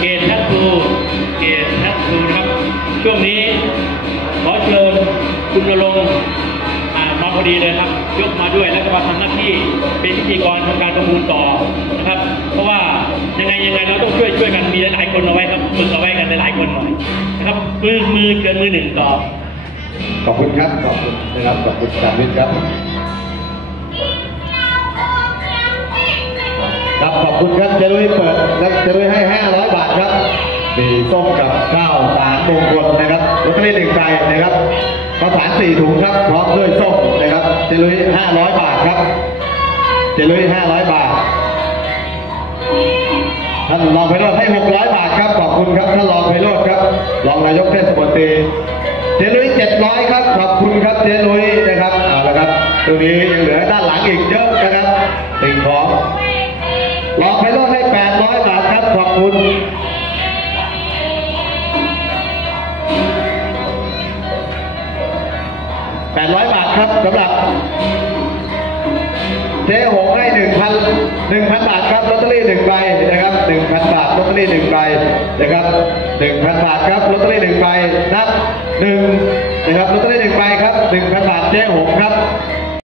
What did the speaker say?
เกตทัตทูเกตทัตทูนะครับ ช่วงนี้ขอเชิญคุณนรงมาพอดีเลยครับ ยกมาด้วยแล้วก็มาทำหน้าที่เป็นพิธีกรทำการประมูลต่อนะครับ เพราะว่ายังไงยังไงเราต้องช่วยช่วยกันมีหลายคนเอาไว้ครับฝึกเอาไว้กันหลายคนหน่อยนะครับมือมือเกินมือหนึ่งต่อขอบคุณครับขอบคุณนะครับขอบคุณสามิตรครับครับขอบคุณครับเจรุยเปิด ส้มกับข้าวสารมงคลนะครับลอตเตอรี่หนึ่งใบนะครับข้าวสารสี่ถุงครับ พร้อมด้วยส้มนะครับเจรุย500บาทครับเจรุย500บาท ท่านรองไพโรธให้600บาทครับ ขอบคุณครับ ท่านรองไพโรธครับ รองนายกเทศมนตรีเจลุย700ครับ ขอบคุณครับเจลุยนะครับ เอาละครับตรงนี้ยังเหลือด้านหลังอีกเยอะนะครับสิ่งของรองไพโรธให้800บาทครับ ขอบคุณ 800 บาทครับสำหรับเจ๊หงให้หนึ่งพันหนึ่งพันบาทครับลอตเตอรี่หนึ่งใบนะครับหนึ่งพันบาทลอตเตอรี่หนึ่งใบนะครับหนึ่งพันบาทครับลอตเตอรี่หนึ่งใบนับหนึ่งนะครับลอตเตอรี่หนึ่งใบครับหนึ่งพันบาทเจ๊หงครับ